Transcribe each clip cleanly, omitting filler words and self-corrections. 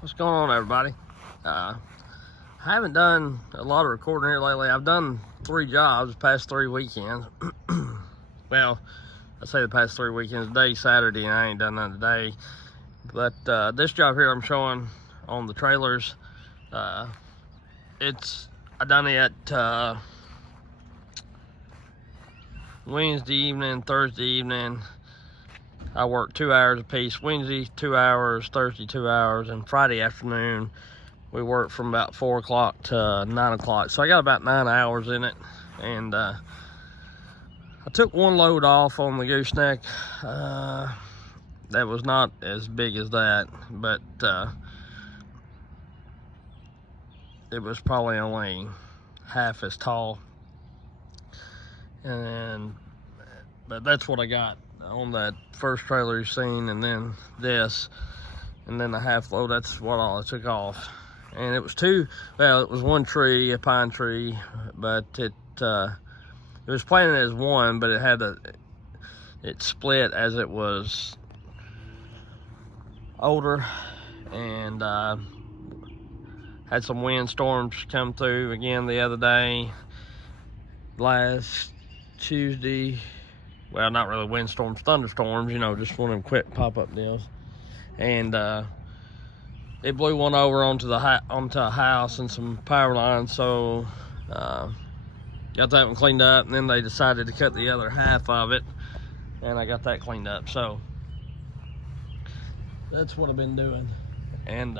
What's going on, everybody? I haven't done a lot of recording here lately. I've done 3 jobs the past 3 weekends. Well, I say the past 3 weekends. Today's Saturday and I ain't done none today. But this job here I'm showing on the trailers, I done it Wednesday evening, Thursday evening. I worked 2 hours a piece. Wednesday 2 hours, Thursday 2 hours, and Friday afternoon we worked from about 4 o'clock to 9 o'clock. So I got about 9 hours in it. And I took one load off on the gooseneck. That was not as big as that, but it was probably only half as tall. But that's what I got on that first trailer you've seen, and then this, and then the half load. That's what all I took off. And it was it was one tree, a pine tree, but it was planted as one, but it split as it was older, and had some windstorms come through again the other day, last Tuesday. Well, not really windstorms, thunderstorms, you know, just one of them quick pop-up deals. And it blew one over onto a house and some power lines. So got that one cleaned up, and then they decided to cut the other half of it, and I got that cleaned up. So that's what I've been doing. And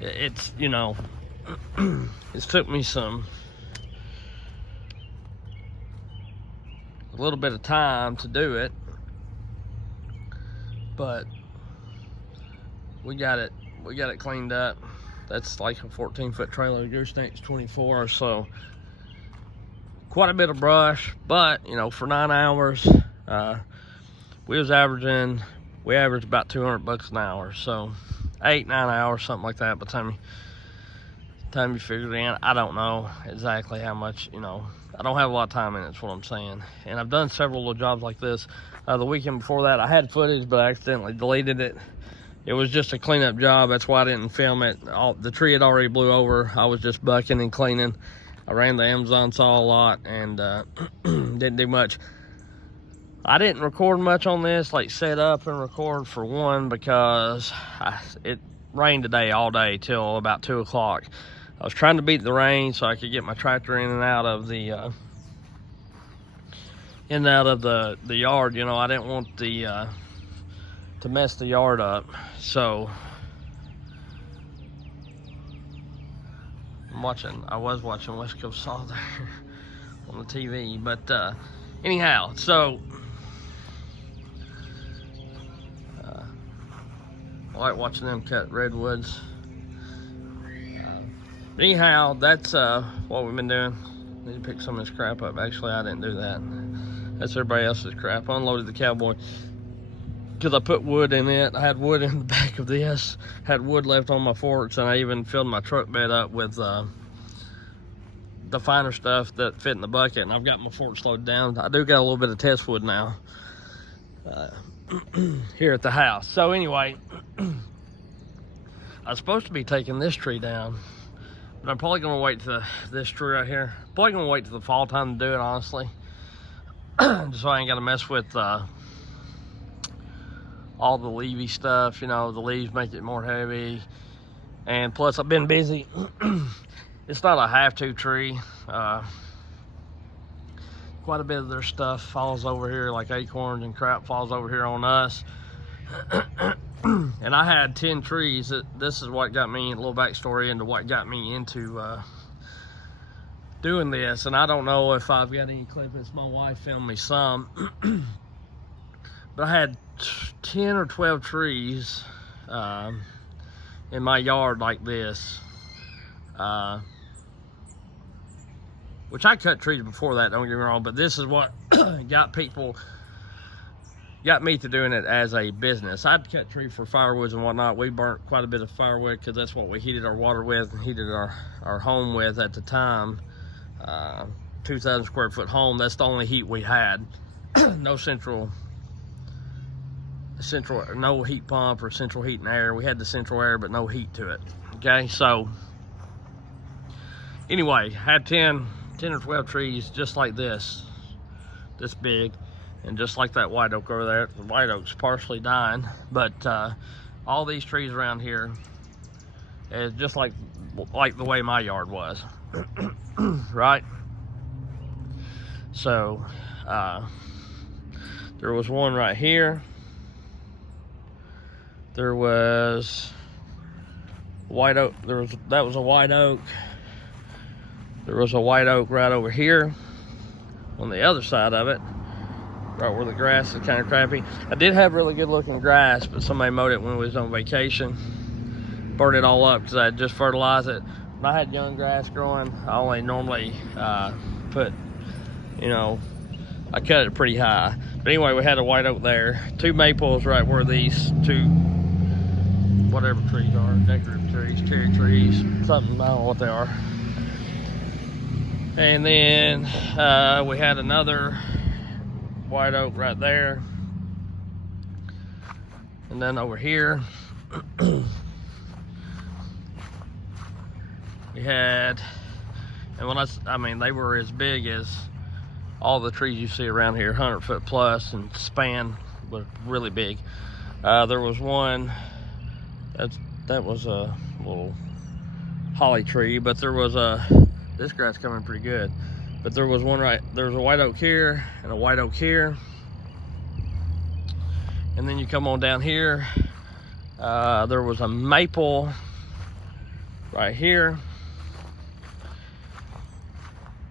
it's, you know, it's took me a little bit of time to do it, but we got it cleaned up. That's like a 14-foot trailer. Gooseneck's 24, so quite a bit of brush. But you know, for 9 hours, we averaged about $200 an hour. So 8-9 hours, something like that. By the time you figure it in, I don't know exactly how much, you know. I don't have a lot of time in it, is what I'm saying. And I've done several little jobs like this. The weekend before that, I had footage, but I accidentally deleted it. It was just a cleanup job. That's why I didn't film it. The tree had already blew over. I was just bucking and cleaning. I ran the Amazon saw a lot and didn't do much. I didn't record much on this, like set up and record, for one, because it rained today all day till about 2 o'clock. I was trying to beat the rain so I could get my tractor in and out of the yard. You know, I didn't want to mess the yard up. So I was watching West Coast Saw there on the TV. But anyhow, so I like watching them cut redwoods. Anyhow, that's what we've been doing. Need to pick some of this crap up. Actually, I didn't do that. That's everybody else's crap. I unloaded the Cowboy because I put wood in it. I had wood in the back of this. Had wood left on my forks, and I even filled my truck bed up with the finer stuff that fit in the bucket. And I've got my forks loaded down. I do got a little bit of test wood now here at the house. So anyway, I was supposed to be taking this tree down, but I'm probably gonna wait to this tree right here. Probably gonna wait to the fall time to do it, honestly. Just so I ain't gotta mess with all the leafy stuff. You know, the leaves make it more heavy. And plus, I've been busy. It's not a have-to tree. Quite a bit of their stuff falls over here, like acorns and crap falls over here on us. And I had 10 trees. This is what got me, a little backstory into what got me into doing this. And I don't know if I've got any clippings. My wife filmed me some. But I had 10 or 12 trees in my yard like this. Which I cut trees before that, don't get me wrong. But this is what got me to doing it as a business. I'd cut trees for firewoods and whatnot. We burnt quite a bit of firewood because that's what we heated our water with and heated our home with at the time. 2,000 square foot home. That's the only heat we had. No central no heat pump or central heat and air. We had the central air, but no heat to it. Okay, so anyway, had 10 or 12 trees just like this big, and just like that white oak over there. The white oak's partially dying, but all these trees around here is just like the way my yard was. Right? So there was one right here. There was white oak. That was a white oak. There was a white oak right over here on the other side of it, right where the grass is kind of crappy. I did have really good looking grass, but somebody mowed it when we was on vacation, burned it all up because I had just fertilized it. When I had young grass growing, I only normally put, you know, I cut it pretty high. But anyway, we had a white oak there, 2 maples right where these 2 whatever trees are, decorative trees, cherry trees, something, I don't know what they are. And then we had another white oak right there. And then over here, we had, and when I mean, they were as big as all the trees you see around here, 100 foot plus, and span was really big. There was one, that was a little holly tree, but there was this grass coming pretty good. But there was one there was a white oak here and a white oak here. And then you come on down here, there was a maple right here.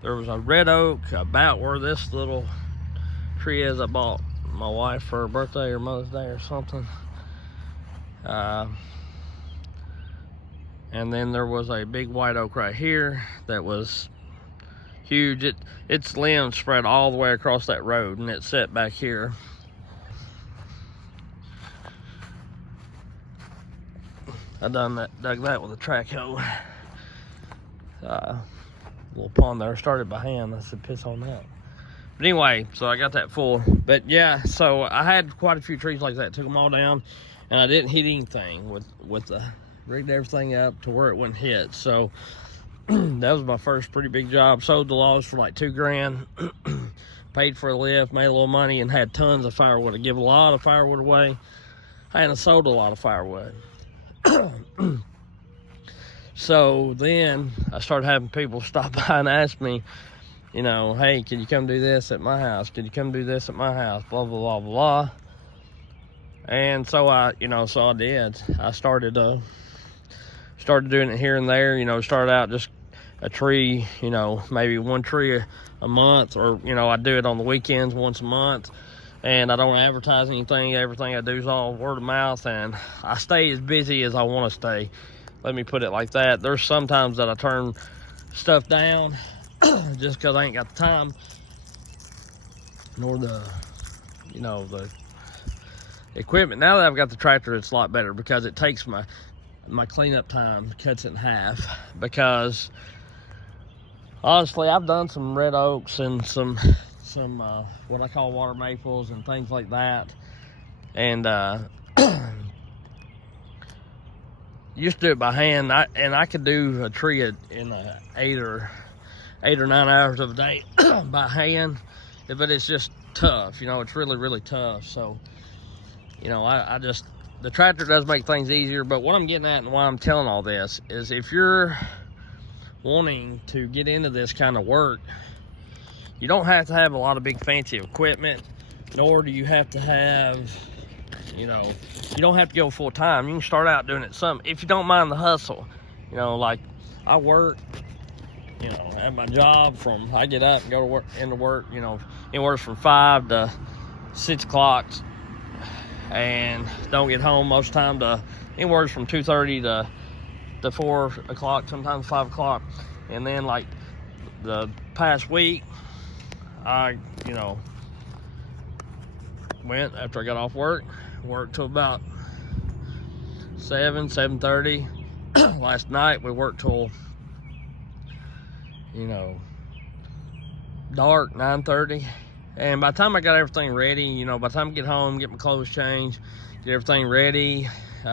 There was a red oak about where this little tree is. I bought my wife for her birthday or Mother's Day or something. And then there was a big white oak right here that was huge. Its limbs spread all the way across that road, and it set back here. I dug that with a track hoe. Little pond there, started by hand. I said piss on that. But anyway, so I got that full. But yeah, so I had quite a few trees like that. Took them all down, and I didn't hit anything with the rigged everything up to where it wouldn't hit. So that was my first pretty big job. Sold the logs for like $2 grand. Paid for a lift, made a little money, and had tons of firewood. I give a lot of firewood away. I hadn't sold a lot of firewood. So then I started having people stop by and ask me, you know, hey, can you come do this at my house? Can you come do this at my house? Blah, blah, blah, blah. And so I did. I started doing it here and there. You know, started out just a tree, you know, maybe one tree a month, or, you know, I do it on the weekends once a month. And I don't advertise anything. Everything I do is all word of mouth, and I stay as busy as I want to stay. Let me put it like that. There's sometimes that I turn stuff down just because I ain't got the time, nor the, you know, the equipment. Now that I've got the tractor, it's a lot better because it takes my cleanup time, cuts it in half. Because honestly, I've done some red oaks and some what I call water maples and things like that, and used to do it by hand. I could do a tree in 8 or 9 hours of a day by hand, but it's just tough. You know, it's really, really tough. So, you know, the tractor does make things easier. But what I'm getting at and why I'm telling all this is, if you're wanting to get into this kind of work, you don't have to have a lot of big fancy equipment, nor do you have to have, you know, you don't have to go full time. You can start out doing it if you don't mind the hustle. You know, like I work, you know, at my job I get up and go to work, you know, anywhere from 5 to 6 o'clock, and don't get home most of the time to anywhere from 2:30 to 4 o'clock, sometimes 5 o'clock. And then like the past week, I, you know, went after I got off worked till about 7:30. Last night we worked till, you know, dark, 9:30, And by the time I got everything ready, you know, by the time I get home, get my clothes changed, get everything ready, you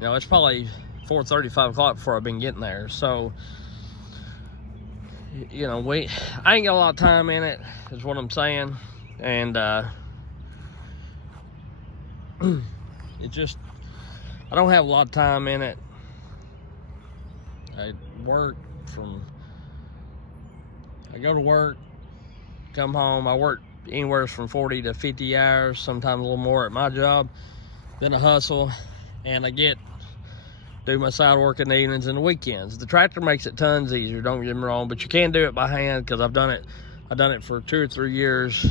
know, it's probably 4:30, 5 o'clock before I've been getting there. So, you know, I ain't got a lot of time in it, is what I'm saying. And it just, I don't have a lot of time in it. I go to work, come home. I work anywhere from 40 to 50 hours, sometimes a little more at my job. Then I hustle, and I do my side work in the evenings and the weekends. The tractor makes it tons easier, don't get me wrong, but you can do it by hand, because I've done it for 2 or 3 years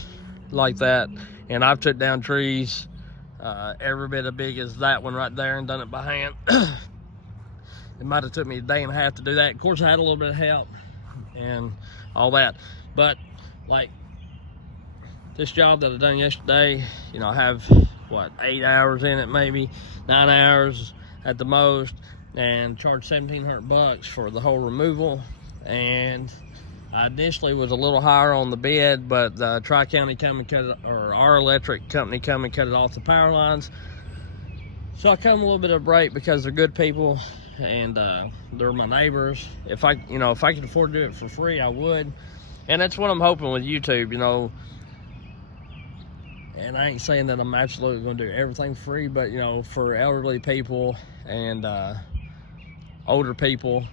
like that, and I've took down trees every bit as big as that one right there and done it by hand. It might have took me a day and a half to do that. Of course, I had a little bit of help and all that, but like this job that I done yesterday, you know, I have what, 8 hours in it, maybe 9 hours at the most, and charged $1,700 for the whole removal. And I initially was a little higher on the bid, but the Tri-County come and cut it, or our electric company come and cut it off the power lines. So I come a little bit of a break because they're good people, and they're my neighbors. If I could afford to do it for free, I would. And that's what I'm hoping with YouTube, you know. And I ain't saying that I'm absolutely going to do everything free, but, you know, for elderly people and older people,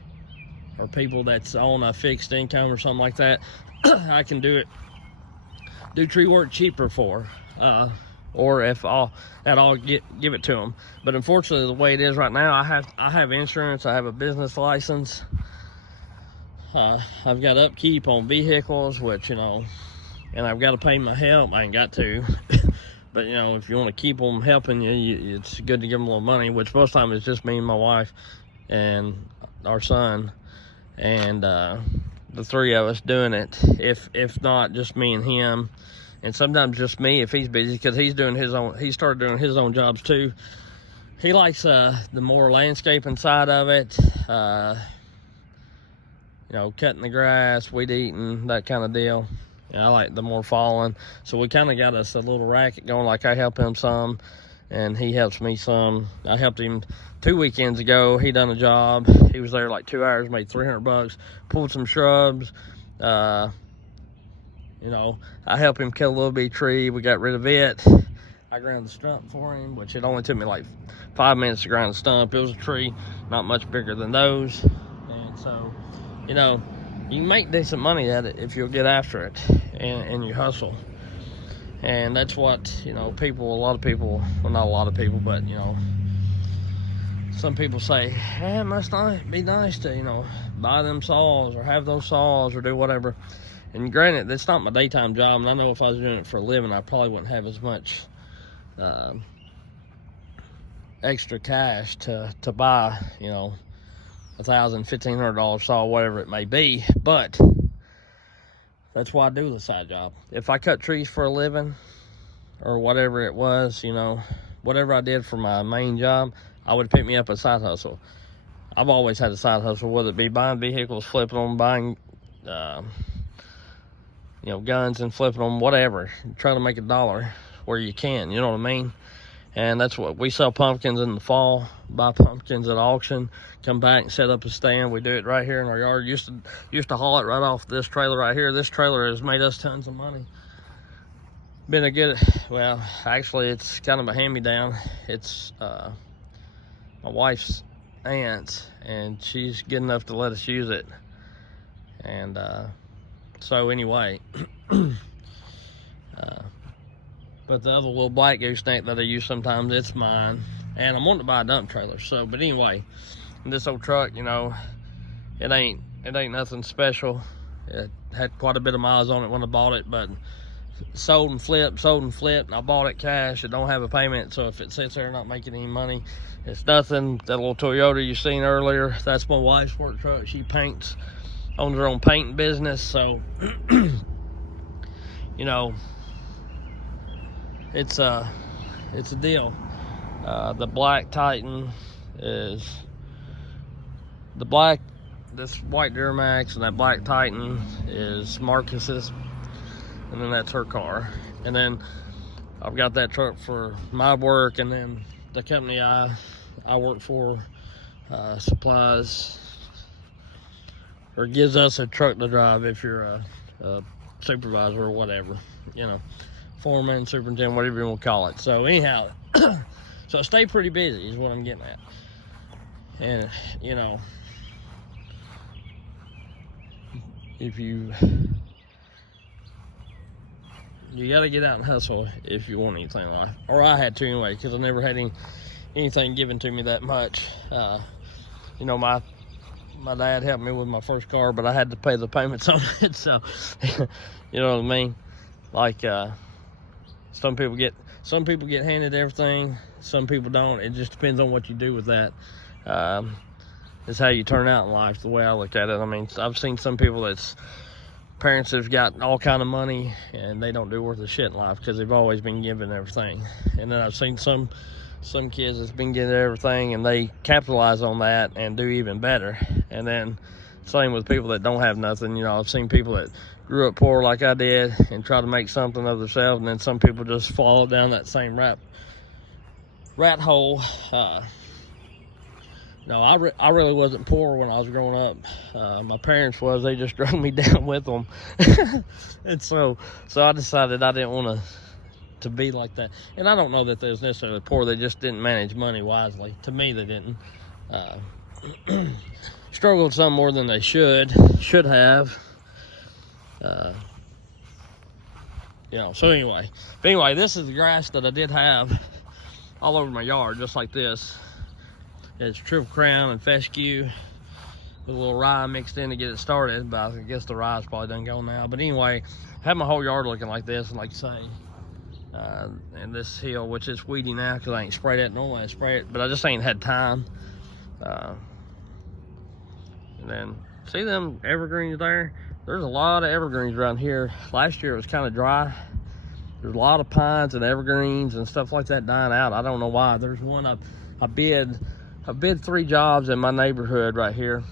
or people that's on a fixed income or something like that, I can do tree work cheaper for, or if I'll give it to them. But unfortunately, the way it is right now, I have insurance, I have a business license, I've got upkeep on vehicles, which, you know, and I've got to pay my help. I ain't got to, but, you know, if you want to keep them helping you, it's good to give them a little money, which most of the time is just me and my wife and our son, and the 3 of us doing it. If not, just me and him, and sometimes just me if he's busy, because he started doing his own jobs too. He likes the more landscaping side of it, you know, cutting the grass, weed eating, that kind of deal. I like the more falling. So we kind of got us a little racket going. Like, I help him some, and he helps me some. I helped him 2 weekends ago. He done a job. He was there like 2 hours, made $300, pulled some shrubs. You know, I helped him kill a little bitty tree. We got rid of it. I ground the stump for him, which it only took me like 5 minutes to ground the stump. It was a tree not much bigger than those. And so, you know, you can make decent money at it if you'll get after it and you hustle. And that's what, you know, a lot of people, well, not a lot of people, but, you know, some people say, hey, it must be nice to, you know, buy them saws or have those saws or do whatever. And granted, that's not my daytime job, and I know if I was doing it for a living, I probably wouldn't have as much extra cash to buy, you know, $1,000, $1,500 saw, whatever it may be. But that's why I do the side job. If I cut trees for a living, or whatever it was, you know, whatever I did for my main job, I would pick me up a side hustle. I've always had a side hustle, whether it be buying vehicles, flipping them, buying you know, guns and flipping them, whatever. Trying to make $1 where you can, you know what I mean? And that's what we sell. Pumpkins in the fall, buy pumpkins at auction, come back and set up a stand. We do it right here in our yard. Used to haul it right off this trailer right here. This trailer has made us tons of money. Been a good, well, actually it's kind of a hand-me-down. It's my wife's aunt's, and she's good enough to let us use it. And so anyway, but the other little black gooseneck that I use sometimes, it's mine. And I'm wanting to buy a dump trailer. So, but anyway, this old truck, you know, it ain't nothing special. It had quite a bit of miles on it when I bought it, but sold and flipped, and I bought it cash. It don't have a payment, so if it sits there not making any money, it's nothing. That little Toyota you seen earlier, that's my wife's work truck. She paints, owns her own painting business, so you know, it's a deal. The black Titan is this white Duramax, and that black Titan is Marcus's. and then that's her car. And then I've got that truck for my work, and then the company I work for supplies or gives us a truck to drive if you're a supervisor or whatever, you know, foreman, superintendent, whatever you want to call it. So anyhow, so I stay pretty busy is what I'm getting at. And you know, if you gotta get out and hustle if you want anything in life. Or I had to anyway, because I never had anything given to me that much. You know, my dad helped me with my first car, but I had to pay the payments on it. So you know what I mean? Like some people get handed everything, some people don't. It just depends on what you do with that. It's how you turn out in life, the way I look at it. I mean, I've seen some people that's parents have got all kind of money and they don't do worth a shit in life because they've always been given everything. And then I've seen some kids that's been given everything and they capitalize on that and do even better. And then same with people that don't have nothing. You know, I've seen people that grew up poor like I did and try to make something of themselves, and then some people just follow down that same rat hole. No, I really wasn't poor when I was growing up. My parents was. They just drug me down with them. And so I decided I didn't want to be like that. And I don't know that they was necessarily poor. They just didn't manage money wisely. To me, they didn't. Struggled some more than they should have. You know, so anyway. But anyway, this is the grass that I did have all over my yard, just like this. It's Triple Crown and Fescue with a little rye mixed in to get it started, but I guess the rye's probably done gone now. But anyway, I have my whole yard looking like this, and like I say, and this hill, which is weedy now because I ain't sprayed it. Normally I spray it, but I just ain't had time. And then, see them evergreens there? There's a lot of evergreens around here. Last year it was kind of dry. There's a lot of pines and evergreens and stuff like that dying out. I don't know why. There's one I bid 3 jobs in my neighborhood right here,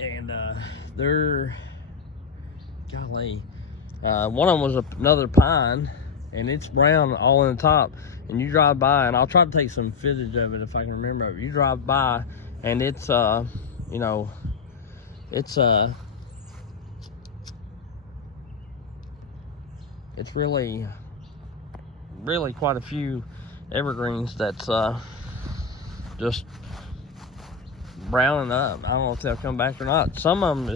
and they're, golly, one of them was another pine, and it's brown all in the top, and you drive by, and I'll try to take some footage of it if I can remember it. You drive by, and it's you know, it's really quite a few evergreens that's just browning up. I don't know if they'll come back or not. Some of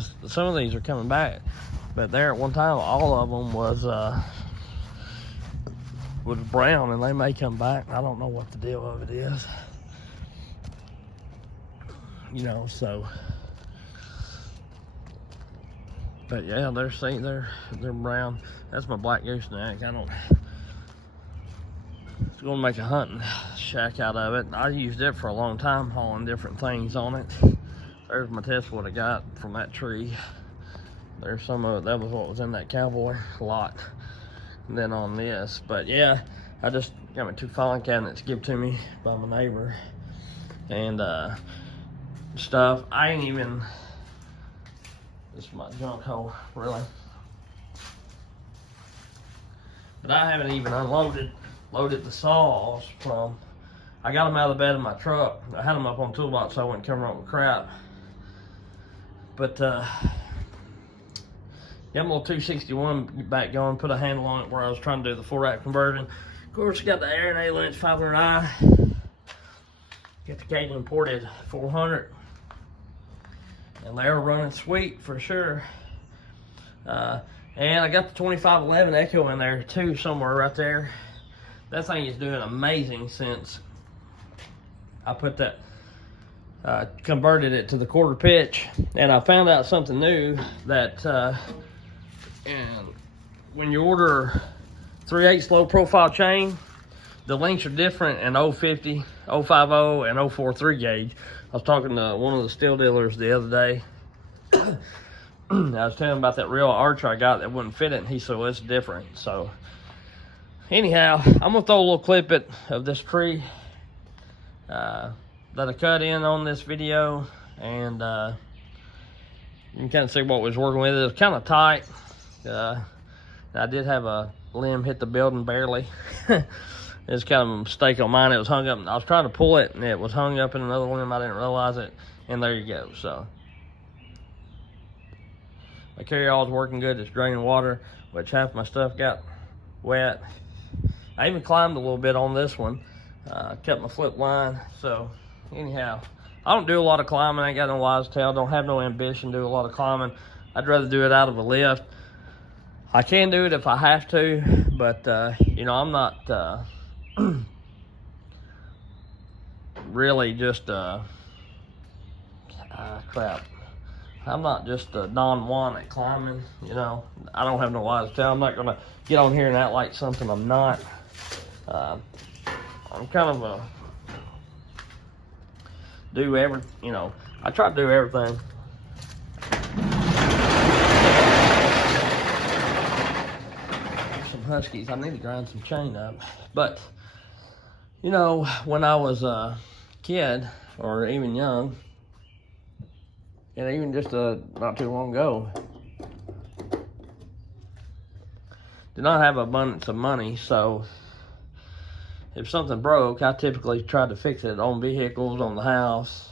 these are coming back, but there at one time all of them was brown, and they may come back. I don't know what the deal of it is, you know. So, but yeah, they're brown. That's my black gooseneck. It's gonna make a hunting shack out of it. I used it for a long time, hauling different things on it. There's my test what I got from that tree. There's some of it. That was what was in that cowboy lot. And then on this, but yeah, I just got my 2 filing cabinets given to me by my neighbor, and stuff. I ain't even. This is my junk hole, really. But I haven't even loaded the saws from. I got them out of the bed of my truck. I had them up on the toolbox so I wouldn't come around with crap. But got my little 261 back going, put a handle on it where I was trying to do the 4-rack conversion. Of course, got the Aaron A-Lynch 500i. Got the Cajun imported 400. And they're running sweet for sure. And I got the 2511 Echo in there too, somewhere right there. That thing is doing amazing since I put that, converted it to the quarter pitch. And I found out something new that and when you order 3/8 low profile chain, the lengths are different in 050, 050, and 043 gauge. I was talking to one of the steel dealers the other day. I was telling him about that real archer I got that wouldn't fit it, and he said, well, it's different. So anyhow, I'm gonna throw a little clip of this tree that I cut in on this video, and you can kind of see what we was working with. It was kind of tight. I did have a limb hit the building barely. It's kind of a mistake on mine. It was hung up. I was trying to pull it, and it was hung up in another limb. I didn't realize it, and there you go. So my carryall's working good. It's draining water, which half my stuff got wet. I even climbed a little bit on this one. Kept my flip line. So anyhow, I don't do a lot of climbing. I ain't got no wise tail. Don't have no ambition to do a lot of climbing. I'd rather do it out of a lift. I can do it if I have to, but you know, I'm not really just crap. I'm not just a Don Juan at climbing, you know. I don't have no wise tail. I'm not gonna get on here and act like something I'm not. I'm kind of a you know, I try to do everything. Some huskies. I need to grind some chain up. But you know, when I was a kid or even young, and even just not too long ago, did not have abundance of money, so if something broke, I typically tried to fix it on vehicles, on the house,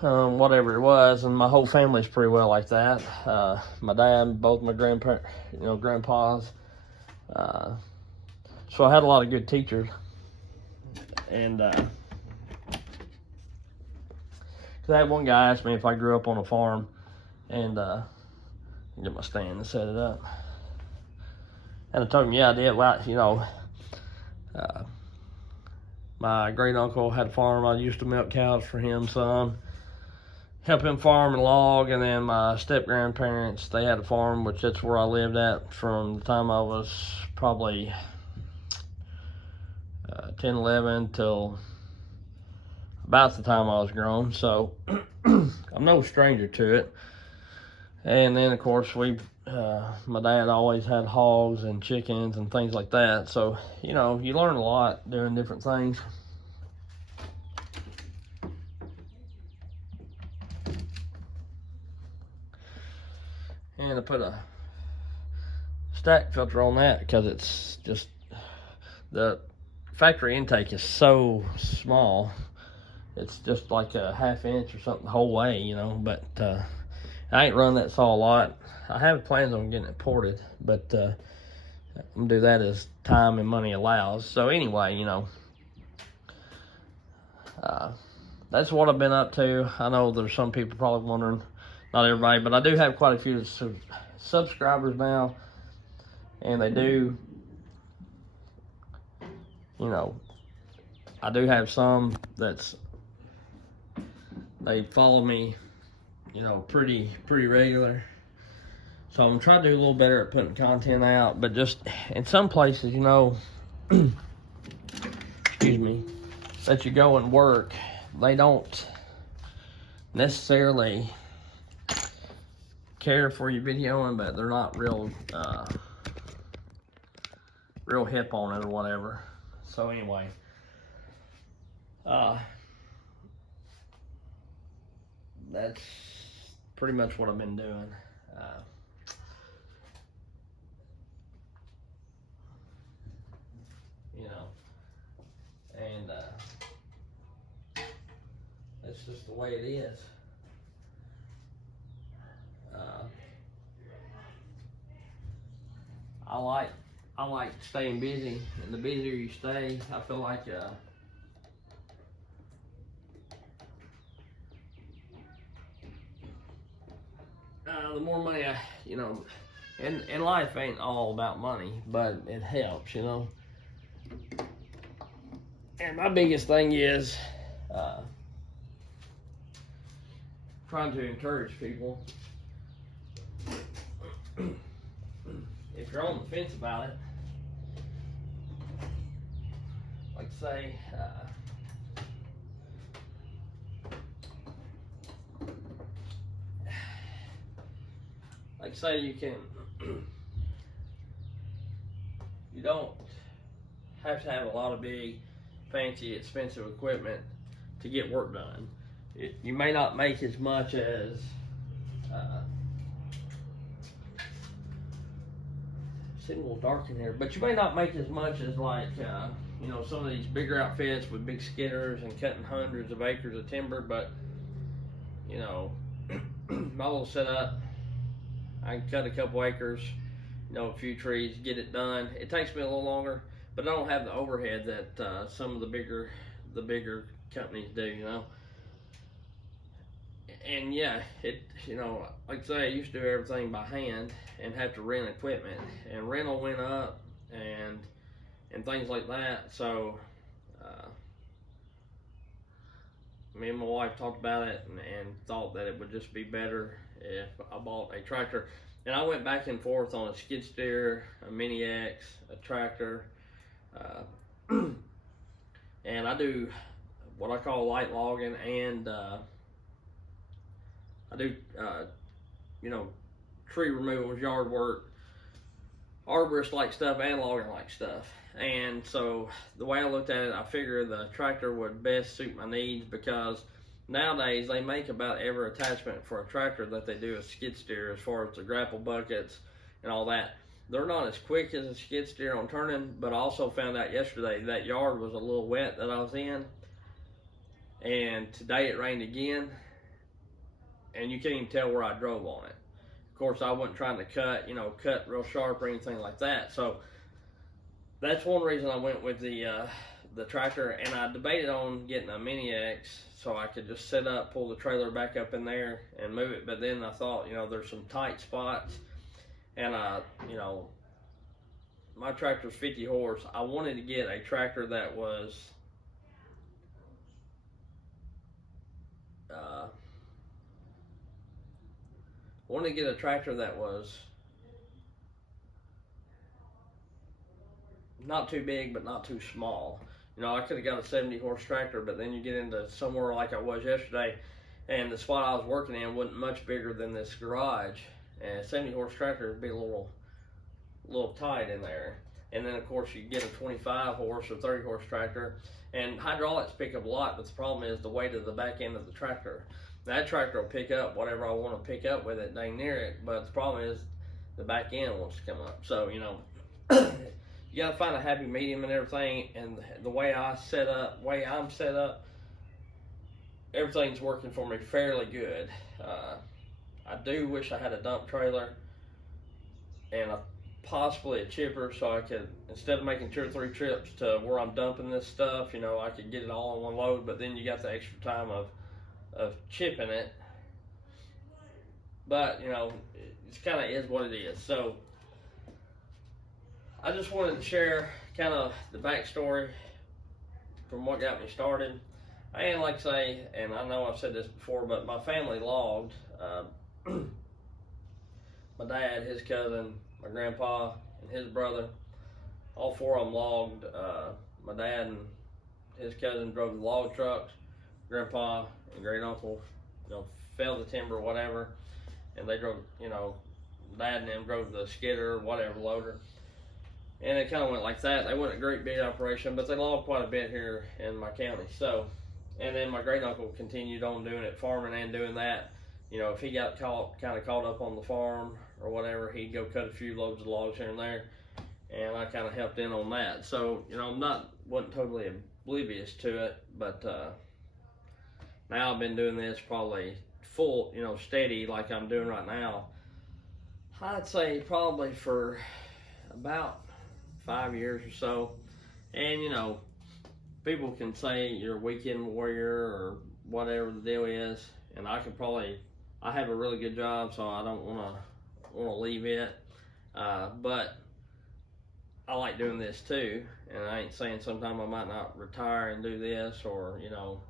whatever it was, and my whole family's pretty well like that. My dad, both my grandparents, you know, grandpas. So I had a lot of good teachers, and cause I had one guy ask me if I grew up on a farm, and get my stand and set it up. And I told him, yeah, I did. Well, you know, my great uncle had a farm. I used to milk cows for him some, help him farm and log. And then my step grandparents, they had a farm, which that's where I lived at from the time I was probably 10, 11 till about the time I was grown. So I'm no stranger to it. And then, of course, my dad always had hogs and chickens and things like that. So, you know, you learn a lot doing different things. And I put a stack filter on that because it's just, the factory intake is so small. It's just like a ½ inch or something the whole way, you know, but I ain't run that saw a lot. I have plans on getting it ported, but I'm gonna do that as time and money allows. So anyway, you know, that's what I've been up to. I know there's some people probably wondering, not everybody, but I do have quite a few subscribers now, and they do, you know, I do have some they follow me, you know, pretty regular. So I'm trying to do a little better at putting content out, but just in some places, you know, excuse me, that you go and work, they don't necessarily care for your videoing, but they're not real hip on it or whatever. So anyway, that's pretty much what I've been doing. You know, and that's just the way it is. I like staying busy, and the busier you stay, I feel like the more money you know, and life ain't all about money, but it helps, you know. And my biggest thing is trying to encourage people. If you're on the fence about it, like say, you can, you don't have to have a lot of big, fancy, expensive equipment to get work done. You may not make as much as seems a little dark in here, but you may not make as much as like, you know, some of these bigger outfits with big skidders and cutting hundreds of acres of timber, but, you know, my little setup, I can cut a couple acres, you know, a few trees, get it done. It takes me a little longer, but I don't have the overhead that some of the bigger companies do, you know. And yeah, it, you know, like I say, I used to do everything by hand and have to rent equipment, and rental went up and things like that. So me and my wife talked about it and thought that it would just be better if I bought a tractor. And I went back and forth on a skid steer, a Mini X, a tractor, and I do what I call light logging, and I do, you know, tree removals, yard work, arborist like stuff, and logging like stuff. And so the way I looked at it, I figured the tractor would best suit my needs, because nowadays they make about every attachment for a tractor that they do a skid steer, as far as the grapple buckets and all that. They're not as quick as a skid steer on turning, but I also found out yesterday that yard was a little wet that I was in, and today it rained again, and you can't even tell where I drove on it. Of course, I wasn't trying to cut real sharp or anything like that. So that's one reason I went with the tractor, and I debated on getting a Mini X so I could just set up, pull the trailer back up in there and move it. But then I thought, you know, there's some tight spots, and you know, my tractor's 50 horse. I wanted to get a tractor that was not too big but not too small. You know, I could have got a 70 horse tractor, but then you get into somewhere like I was yesterday, and the spot I was working in wasn't much bigger than this garage, and a 70 horse tractor would be a little tight in there. And then of course you get a 25 horse or 30 horse tractor, and hydraulics pick up a lot, but the problem is the weight of the back end of the tractor. That tractor will pick up whatever I want to pick up with it dang near it, but the problem is the back end wants to come up. So, you know, you gotta find a happy medium and everything. And the way I'm set up, everything's working for me fairly good. I do wish I had a dump trailer and possibly a chipper, so I could, instead of making 2 or 3 trips to where I'm dumping this stuff, you know, I could get it all in one load. But then you got the extra time of chipping it. But, you know, it's kind of is what it is. So I just wanted to share kind of the backstory from what got me started. And like I say, and I know I've said this before, but my family logged. My dad, his cousin, my grandpa, and his brother, all 4 of them logged. My dad and his cousin drove the log trucks. Grandpa and great uncle, you know, felled the timber, whatever, and they drove, you know, dad and them drove the skidder, whatever, loader. And it kind of went like that. They wasn't a great big operation, but they logged quite a bit here in my county. So, and then my great uncle continued on doing it, farming and doing that. You know, if he got kind of caught up on the farm or whatever, he'd go cut a few loads of logs here and there, and I kind of helped in on that. So, you know, wasn't totally oblivious to it, but now I've been doing this probably full, you know, steady like I'm doing right now. I'd say probably for about 5 years or so. And, you know, people can say you're a weekend warrior or whatever the deal is, and I have a really good job, so I don't want to leave it. But I like doing this too, and I ain't saying sometime I might not retire and do this, or, you know,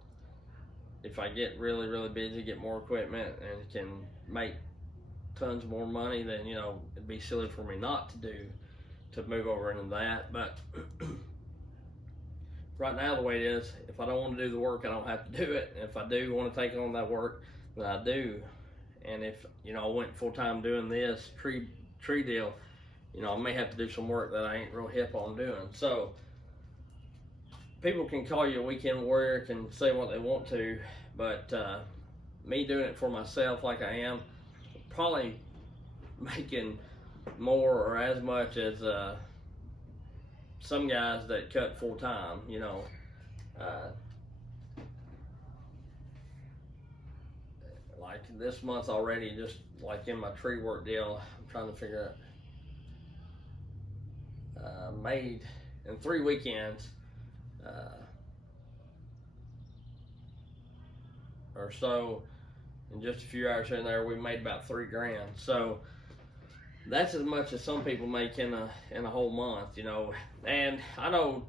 if I get really, really busy, get more equipment and can make tons more money, then, you know, it'd be silly for me not to move over into that. But right now, the way it is, if I don't want to do the work, I don't have to do it. And if I do want to take on that work, then I do. And if, you know, I went full-time doing this tree deal, you know, I may have to do some work that I ain't real hip on doing. So people can call you a weekend warrior, can say what they want to, but me doing it for myself like I am, probably making more or as much as some guys that cut full time, you know. Like this month already, just like in my tree work deal, I'm trying to figure out, made in 3 weekends, or so, in just a few hours here and there, we made about $3 grand. So that's as much as some people make in a whole month, you know. And I know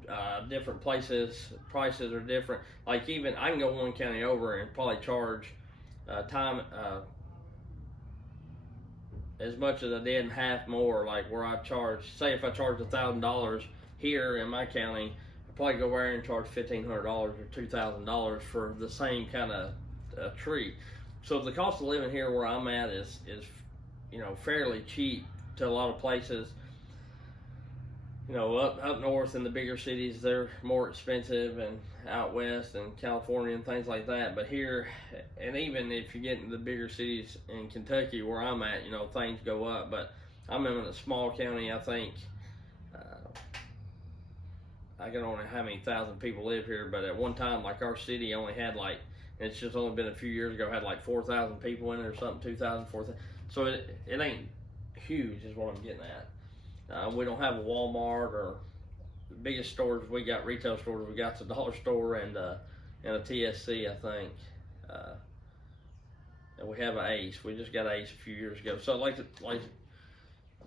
different places prices are different. Like even I can go one county over and probably charge time as much as I did and half more. Like where I charge, say if I charge $1,000 here in my county, I probably go over and charge $1,500 or $2,000 for the same kind of tree. So the cost of living here where I'm at is you know, fairly cheap to a lot of places. You know, up north in the bigger cities, they're more expensive, and out west and California and things like that. But here, and even if you get into the bigger cities in Kentucky where I'm at, you know, things go up. But I'm in a small county. I think I don't know how many thousand people live here, but at one time, like our city only had like, it's just only been a few years ago, had like 4,000 people in it or something, 2,000, 4,000. So it ain't huge is what I'm getting at. We don't have a Walmart, or the biggest stores we got, retail stores we got, the dollar store and a TSC, I think. And we have an Ace. We just got Ace a few years ago. So like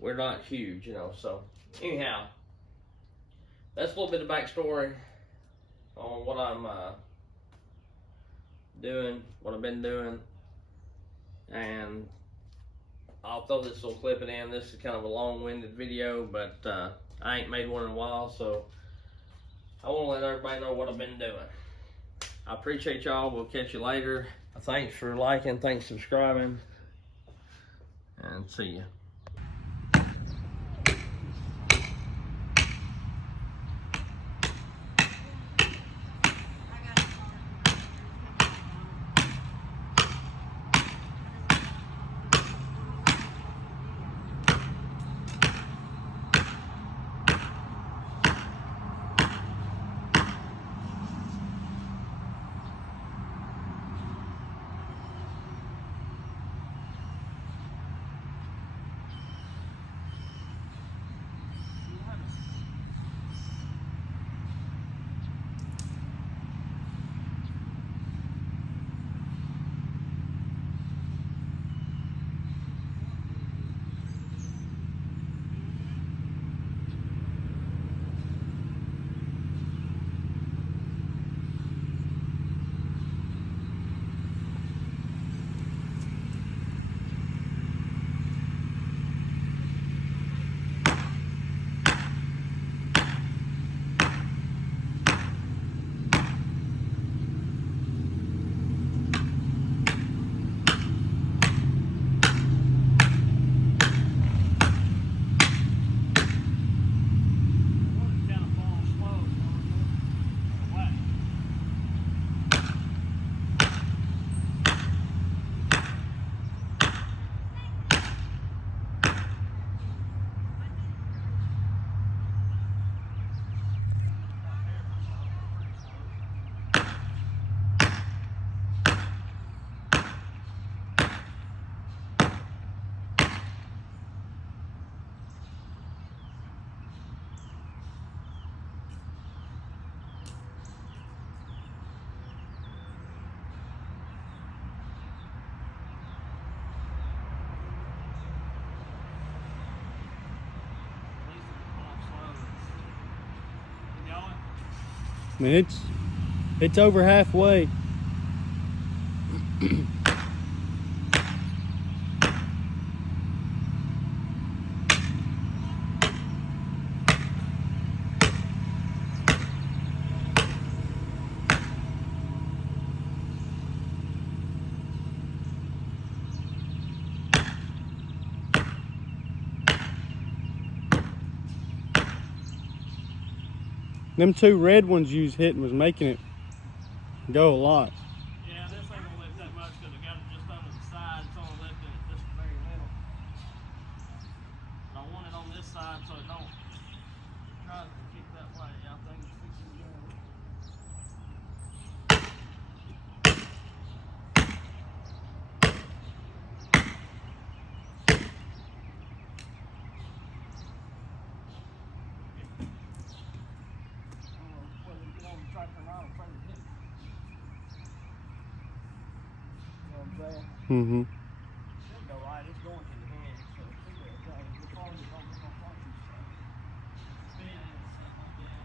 we're not huge, you know. So anyhow, that's a little bit of backstory on what I'm doing, what I've been doing, and I'll throw this little clip in. This is kind of a long-winded video, but I ain't made one in a while, so I want to let everybody know what I've been doing. I appreciate y'all. We'll catch you later. Thanks for liking, thanks for subscribing, and see you. I mean, it's over halfway. Them two red ones you was hitting was making it go a lot. Yeah, this ain't gonna lift that much because I got it just under the side. It's only lifting it just very little. But side so it don't try to kick that way. I think it's fixing to go. Mm-hmm. Should go right. It's going to the hand, so it's pretty okay. The car is on the front, so spin it and something like that.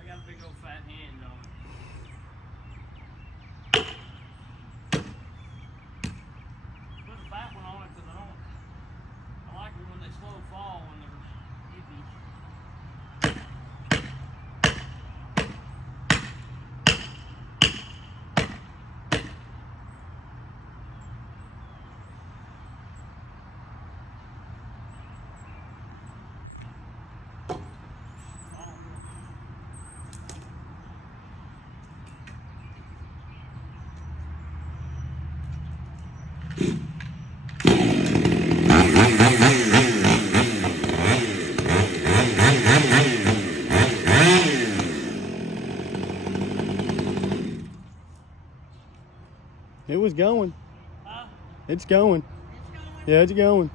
I got a big old fat hand on it. Put a fat one on it because I like it when they slow fall when they're iffy. It was going. Huh? It's going. It's going? Yeah, it's going.